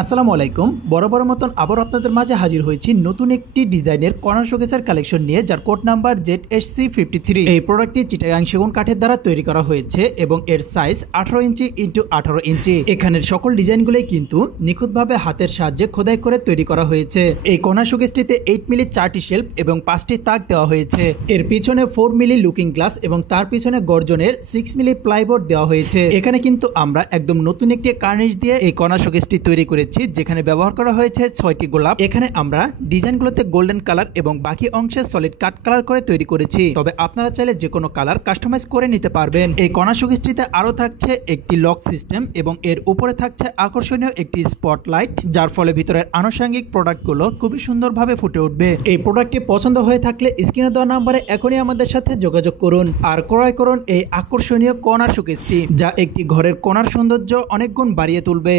আসসালামু আলাইকুম। বরাবর মতন আবার আপনাদের মাঝে হাজির হয়েছি নতুন একটি ডিজাইনের কর্নার শোকেসের কালেকশন নিয়ে, যার কোড নাম্বার ZHC53। এই প্রোডাক্টটি চিটাগাং সেগুন কাঠের দ্বারা তৈরি করা হয়েছে এবং এর সাইজ 18 ইঞ্চি ইন্টু 18 ইঞ্চি। এখানের সকল ডিজাইনগুলোই কিন্তু নিখুঁতভাবে হাতের সাহায্যে খোদাই করে তৈরি করা হয়েছে। এই কর্নার শোকেসটিতে 8 মিলি 4টি শেলফ এবং 5টি তাক দেওয়া হয়েছে। এর পিছনে 4 মিলি লুকিং গ্লাস এবং তার পিছনে গর্জনের 6 মিলি প্লাইবোর্ড দেওয়া হয়েছে। এখানে কিন্তু আমরা একদম নতুন একটি কার্নিশ দিয়ে এই কর্নার শোকেসটি তৈরি করেছি, যেখানে ব্যবহার করা হয়েছে 6টি গোলাপ। এখানে আমরা ডিজাইনগুলোতে গোল্ডেন কালার এবং বাকি অংশে সলিড কাট কালার করে তৈরি করেছি, তবে আপনারা চাইলে যে কোনো কালার কাস্টমাইজ করে নিতে পারবেন। এই কর্নার শোকেসটিতে আরো থাকছে একটি লক সিস্টেম এবং এর উপরে থাকছে আকর্ষণীয় একটি স্পটলাইট, যার ফলে ভিতরের আনুষঙ্গিক প্রোডাক্টগুলো খুবই সুন্দরভাবে ফুটে উঠবে। এই প্রোডাক্টটি পছন্দ হয়ে থাকলে স্ক্রিনে দেওয়া নাম্বারে এখনই আমাদের সাথে যোগাযোগ করুন আর ক্রয় করুন এই আকর্ষণীয় কর্নার শোকেসটি, যা একটি ঘরের কোণার সৌন্দর্য অনেক গুণ বাড়িয়ে তুলবে।